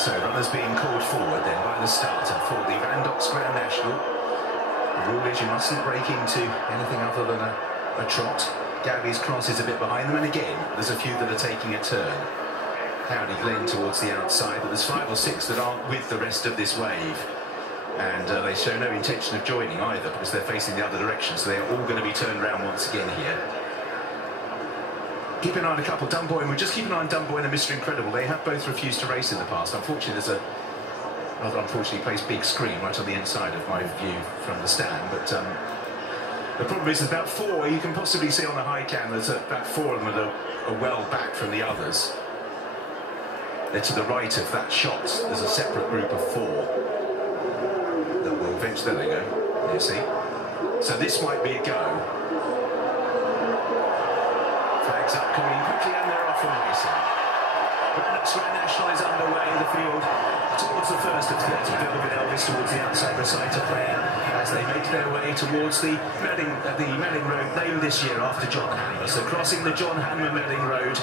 So runners being called forward then by the starter for the Randox Grand National. The rule is you mustn't break into anything other than a trot. Gabby's cross is a bit behind them, and again there's a few that are taking a turn. Howdy Glen towards the outside, but there's 5 or 6 that aren't with the rest of this wave. And they show no intention of joining either, because they're facing the other direction, so they're all going to be turned around once again here. Keep an eye on a couple, Dunboy, and we'll just keep an eye on Dunboy and Mr. Incredible. They have both refused to race in the past. Unfortunately, there's a rather unfortunately placed big screen right on the inside of my view from the stand, but the problem is there's about 4 you can possibly see on the high cam. There's about 4 of them that are well back from the others. They're to the right of that shot. There's a separate group of 4 that will eventually, there they go, you see. So this might be a go. Flags up, coming in quickly, and they're off and racing. Randox Grand National is underway, the field towards the first of 30, Velvet Elvis towards the outside reciter player as they make their way towards the Melling Road, named this year after John Hammer. So crossing the John Hammer Melling Road,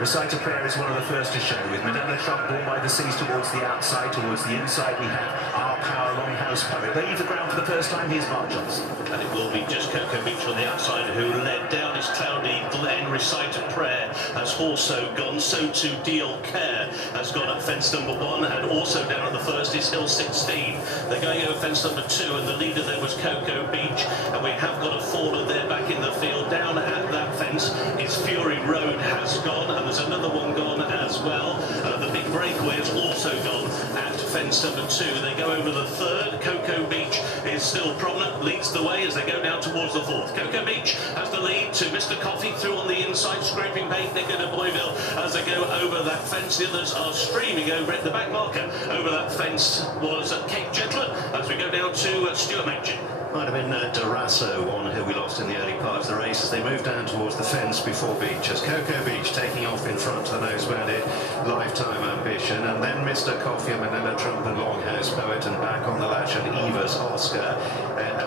reciter player is one of the first to show, with Manila Trump born by the seas towards the outside. Towards the inside we have R Power Longhouse Poet. They leave the ground for the first time. Here's Mark Johnson. And it will be just Coco Beach on the outside who led down his cloudy Glen. Reciter Prayer has also gone, so too Deal Care has gone at fence number 1, and also down at the first is Hill 16. They're going over fence number 2, and the leader there was Coco Beach, and we have got a faller there back in the field. Down at that fence is Fury Road has gone, and there's another one gone as well. The big breakaway has also gone at fence number 2. They go over the 3rd. Coco Beach is still prominent, leads the way as they go down towards the 4th. Coco Beach has the lead to Mr. Coffee through on the inside, scraping paint, Nicker de Boyville as they go over that fence. The others are streaming over it. The back marker over that fence was Cape Gentler as we go down to Stuart Machin. Might have been Durasso on who we lost in the early part of the race as they moved down towards the fence before Beach, as Coco Beach taking off in front to the nose bandit, Lifetime Ambition, and then Mr. Coffee and Manila Trump and Longhouse Poet, and back on the lash and Eva's Oscar.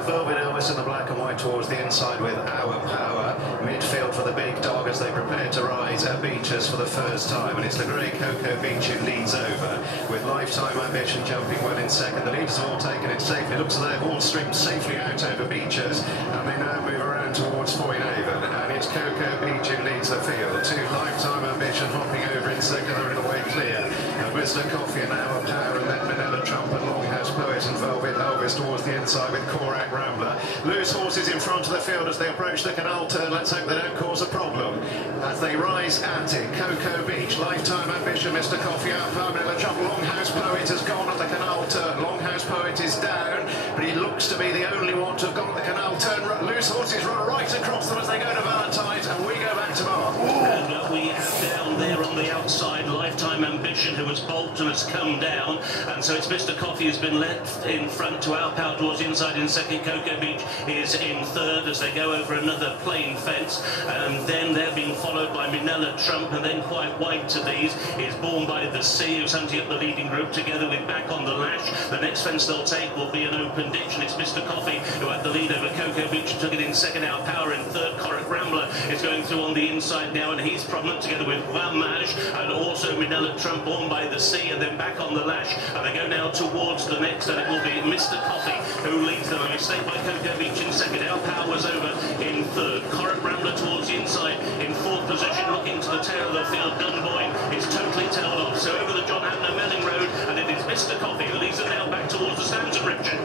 Velvet Elvis in the black and white towards the inside with Our Power. Midfield for the big dog as they prepare to rise at Beaches for the first time, and it's the grey Coco Beach who leads over with Lifetime Ambition jumping well in second. The leaders have all taken it safely. Looks as though they've all streamed safely out over Beaches, and they now move around towards Foynaven, and it's Coco Beach who leads the field. 2 Lifetime Ambition hopping over in second, they're in the way clear. And Mr. Coffee and Our Power, and then Manila Trump and Longhouse Poet and Velvet Elvis towards the inside with Corach Rambler. Loose horses in front of the field as they approach the canal turn. Let's hope they don't cause a problem as they rise at it. Coco Beach, Lifetime Ambition, Mr. Coffee, Our Power, Manila Trump. Longhouse Poet has gone at the canal turn. Longhouse Poet is down, but he looks to be the only one to have gone at the canal turn. Loose horses run right across them as they go to Valentine's, and we go back to Mark. And we have down there on the outside Lifetime Ambition, who has bolted and has come down, and so it's Mr. Coffee who's been left in front to Our Power towards the inside in second. Coco Beach is in 3rd as they go over another plain fence, and then they're being followed by Manila Trump, and then quite wide to these is Born by the Sea, who's hunting up the leading group together with Back on the Lash. The next fence they'll take will be an open ditch, and it's Mr. Coffee who had the lead over Coco Beach and took it in second. Our Power in 3rd. Corach Rambler is going through on the inside now, and he's prominent together with Vamage and also Manila Trump, Born by the Sea, and then Back on the Lash, and they go now towards the next, and it will be Mr. Coffee who leads them. A mistake by Coco Beach in second. Our Power was over in 3rd. Corach Rambler towards the inside in 4th position, looking to the tail of the field. Dunboyne is totally tailed off, so over the John Hamner Melling Road, and it is Mr. Coffee who leads them now back towards the stands of Richard.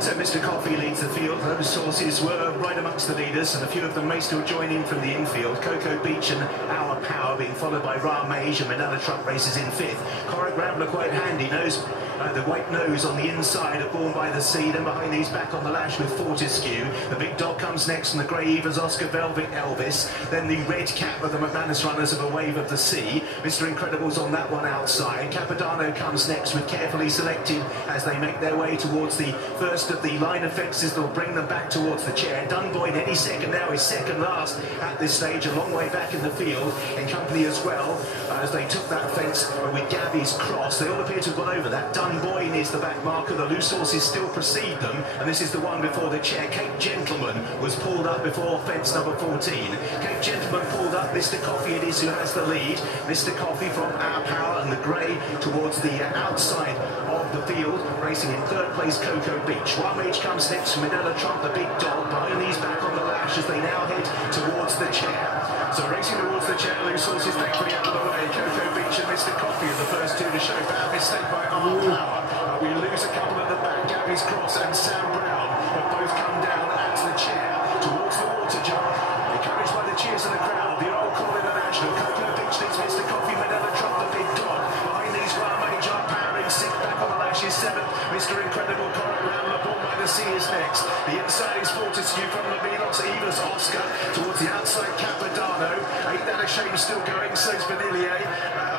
So Mr. Coffee leads the field. Those horses were right amongst the leaders, and a few of them may still join in from the infield. Coco Beach and Our Power being followed by Ramage, and Manila Trump races in 5th. Corach Rambler quite handy, the white nose on the inside of Born by the Sea, then behind these Back on the Lash with Fortescue. The big dog comes next, and the grey Evers Oscar, Velvet Elvis. Then the red cap of the McManus Runners of A Wave of the Sea. Mr. Incredible's on that one outside. Capodanno comes next with Carefully Selected as they make their way towards the first of the line of fences. They'll bring them back towards the chair. Dunboyne any second now is second last at this stage, a long way back in the field, in company as well as they took that fence with Gabby Coffey's cross. They all appear to have got over that. Dunboyne is the back marker. The loose horses still precede them, and this is the one before the chair. Cape Gentleman was pulled up before fence number 14. Cape Gentleman pulled up. Mr. Coffey it is who has the lead. Mr. Coffey from Our Power and the grey towards the outside of the field, racing in third place Cocoa Beach. Ramage comes next, Manila Trump, the big dog, behind these back on the lash as they now head towards the chair. So racing towards the chair, loose horses thankfully out of the way. Cocoa Beach and Mr. Coffey are the first two to show. Bad mistake by R Power. We lose a couple at the back. Gabby's Cross and Sam Brown have both come down at the chair towards the water jar. Encouraged by the cheers of the crowd, the old call international. Cocoa Beach leads Mr. Coffey, Manila Trump, the big dog. Behind these Ramage, R Power in sixth, back on the lash is seventh. Mr. Incredible, Corach Rambler, Born by the Sea is next. The inside is Fortescue from the Milos, Evers, Oscar towards the outside, Capadano. Ain't that a shame, still going, so's Vanillier.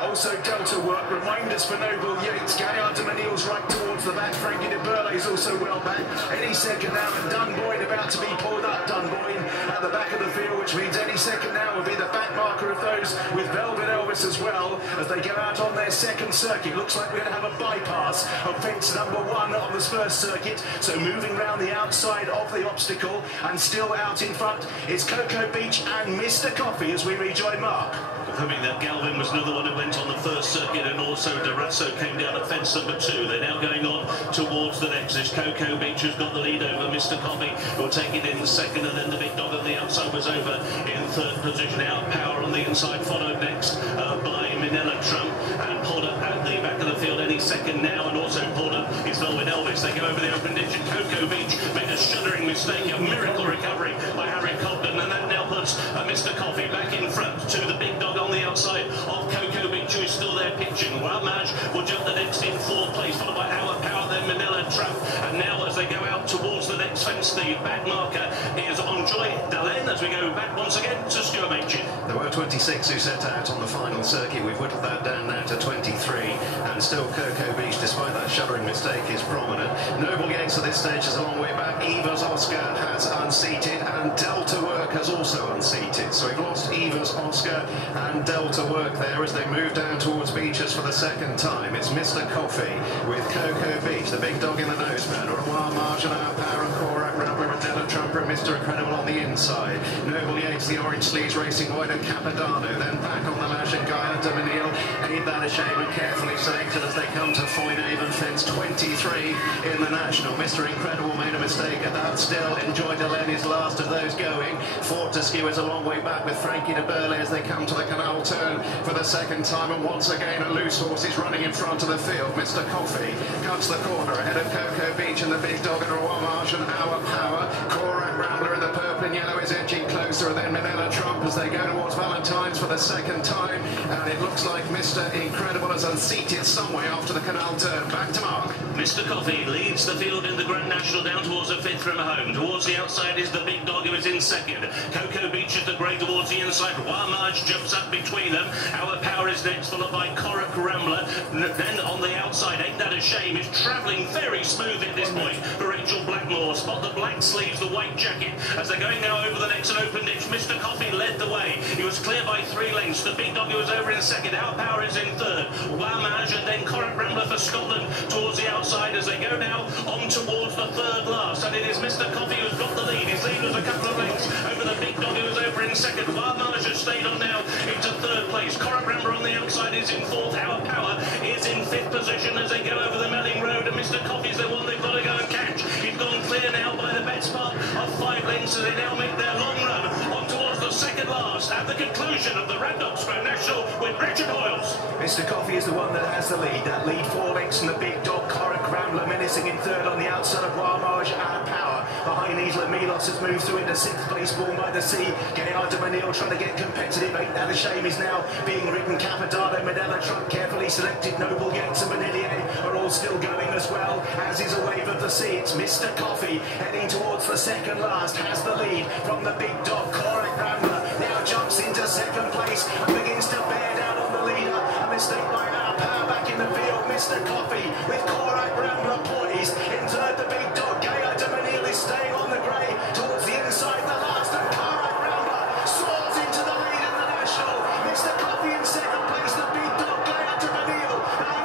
Also Delta Work, Reminders for Noble Yeats. Gaillard Du Mesnil's right towards the back. Frankie de Burley's also well back. Any second now, and Dunboyne about to be pulled up. Dunboyne at the back of the field, which means any second now will be the back marker of those with Velvet Elvis as well as they go out on their second circuit. Looks like we're going to have a bypass of fence number 1 on this first circuit. So moving round the outside of the obstacle and still out in front, it's Cocoa Beach and Mr. Coffey as we rejoin Mark. Confirming that Galvin was another one who went on the first circuit, and also Durasso came down at fence number 2. They're now going on towards the next. As Cocoa Beach has got the lead over Mr. Coffey, who'll take it in the second, and then the big dog on the outside was over in third position. Our Power on the inside, followed next by Manila Trump, and pulled up at the back of the field any second now, and also pulled up is Velvet Elvis. They go over the open ditch, and Cocoa Beach made a shuddering mistake, a miracle recovery by Harry Cobden, and that now puts Mr. Coffey back in front to the big dog on the outside of Cocoa Beach, who is still there pitching. Ramage will jump the next in fourth place, followed by Our Power, then Manila Trump, and now as they go out towards the next fence, the back marker is Enjoy Dalen as we go back once again to Stuart Machin. There were 26 who set out on the final circuit. We've whittled that down now to 23, and still Cocoa Beach, despite that shuddering mistake, is prominent. Noble Yeats at this stage is a long way back. Evers Oscar has unseated, and Delta Work has also unseated. So we've lost Evers Oscar and Delta Work there as they move down towards Beaches for the second time. It's Mr. Coffey with Cocoa Beach, the big dog in the noseband. Royal March and Our Power and Corach Rambler and Manila Trump and Mr. Incredible on the inside. Noble Yeats, the orange sleeves racing wide, and Capadano then back on the lash, and Gaillard Du Mesnil. Ain't that a shame, and carefully selected as they come to Foynehaven fence 23 in the National. Mr. Incredible made a mistake at that. Still Enjoy Delen is last of those going. Fortescue is a long way back with Frankie de Burley as they come to the canal turn for the second time, and once again a loose horse is running in front of the field. Mr. Coffey cuts the corner ahead of Cocoa Beach and the big dog and Royal March and Our Power. Corach Rambler in the purple and yellow is edging closer, and then Manila Trump as they go towards Valentine's for the second time, and it looks like Mr. Incredible has unseated somewhere after the canal turn. Back to Mark. Mr. Coffey leads the field in the Grand National down towards the fifth from home. Towards the outside is the big dog who is in second. Cocoa Beach is the grey towards the inside. Ramage jumps up between them. Our Power is next, followed by Corach Rambler. Then on the outside, Ain't That a Shame, is travelling very smooth at this point for Rachel Blackmore. Spot the black sleeves, the white jacket. As they're going now over the next and open ditch, Mr. Coffey led the way. He was clear by 3 lengths. The big dog who was over in second. Our Power is in third. Ramage and then Corach Rambler for Scotland towards the outside as they go now on towards the third last. And it is Mr. Coffey who's got the lead. His lead was a couple of lengths over the big dog who was over in second. Ramage has stayed on now into third place. Corach Rambler on the outside is in fourth. Our Power is in fifth position as they go over the Melling Road, and Mr. Coffey's the one they've got to go and catch. He's gone clear now by the best part of 5 lengths as they now make their long run on towards the second last at the conclusion of the Randolph Grand National with Richard Hoyles. Mr. Coffey is the one that has the lead. That lead 4 lengths from the big dog. Corach Rambler menacing in third on the outside of Ramage. Our Power behind Isla Milos has moved through into 6th place. Born by the Sea. Gaillard Du Mesnil trying to get competitive. Ain't That a Shame is now being ridden. Capadano, Manila Trump carefully selected. Noble Yeats and Vanillier are all still going as well, as is A Wave of the Sea. It's Mr. Coffey heading towards the second last. Has the lead from the big dog. Corach Rambler now jumps into second place and begins to bear down on the leader. A mistake by Our Power back in the field. Mr. Coffey with Corach Rambler poised. In third, the big dog. Gaillard Du Mesnil is staying on the grey towards the inside, the last, and Corach Rambler soars into the lead in the National. Mr. Coffey in second place, the big dog. Gaillard Du Mesnil now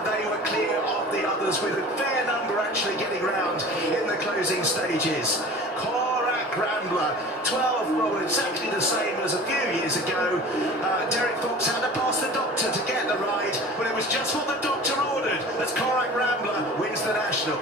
and they were clear of the others, with a fair number actually getting round in the closing stages. Corach Rambler, 12, well, exactly the same as a few years ago. Derek Fox had to pass the doctor to get the ride, but it was just what the doctor ordered as Corach Rambler wins the National.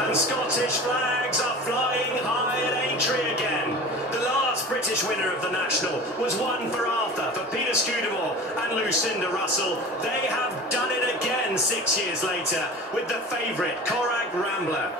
And Scottish flags are flying high at Aintree again. The last British winner of the National was one for Arthur, for Peter Scudamore and Lucinda Russell. They have done it again 6 years later with the favourite, Corach Rambler.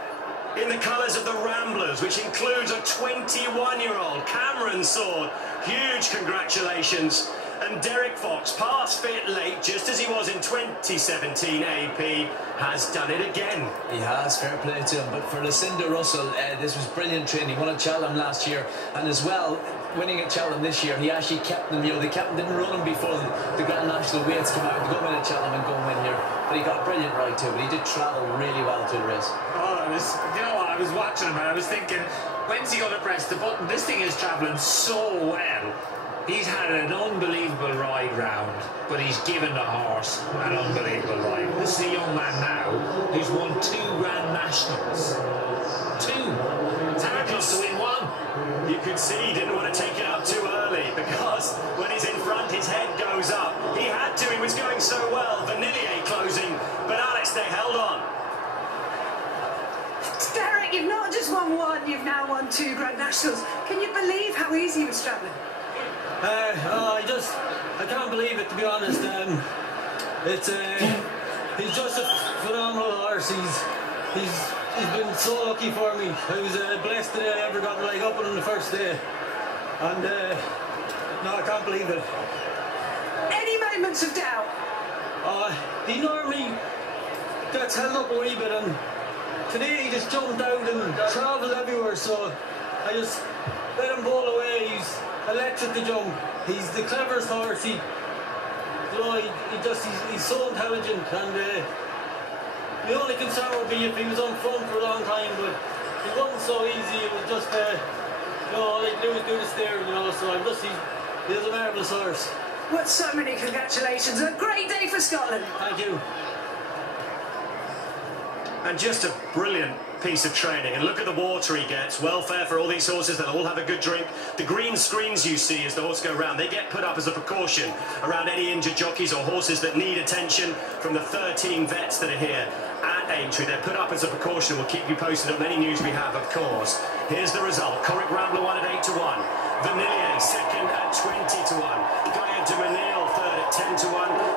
In the colours of the Ramblers, which includes a 21-year-old Cameron Sword. Huge congratulations. And Derek Fox, past fit late, just as he was in 2017 AP, has done it again. He has, fair play to him. But for Lucinda Russell, this was brilliant training. He won at Cheltenham last year, and as well, winning at Cheltenham this year, he actually kept them. You know, they didn't run him before the Grand National weights came out to go win at Cheltenham and go and win here. But he got a brilliant ride too. But he did travel really well to the race. Oh, you know what? I was watching him and I was thinking, when's he going to press the button? This thing is travelling so well. He's had an unbelievable ride round, but he's given the horse an unbelievable ride. This is a young man now who's won 2 Grand Nationals. 2. It's hard close to win 1. You could see he didn't want to take it up too early, because when he's in front, his head goes up. He had to, he was going so well. Vanillier closing, but Alex, they held on. Derek, you've not just won 1, you've now won 2 Grand Nationals. Can you believe how easy he was travelling? I can't believe it, to be honest. He's just a phenomenal horse. He's been so lucky for me. I was blessed that I ever got the leg up on him the first day, and no, I can't believe it. Any moments of doubt? He normally gets held up a wee bit, and today he just jumped out and travelled everywhere. So I just let him bowl away. He's electric to jump. He's the cleverest horse. He's so intelligent, and the only concern would be if he was on front for a long time, but it wasn't so easy. It was just like Lewis do the steering, so he's a marvellous horse. Well, so many congratulations. A great day for Scotland. Thank you. And just a brilliant piece of training. And look at the water he gets. Welfare for all these horses. They'll all have a good drink. The green screens you see as the horse go round, they get put up as a precaution around any injured jockeys or horses that need attention from the 13 vets that are here at Aintree. They're put up as a precaution. We'll keep you posted on any news we have, of course. Here's the result. Corach Rambler won at 8-1. Vanillier second at 20-1. Gaillard Du Mesnil third at 10-1.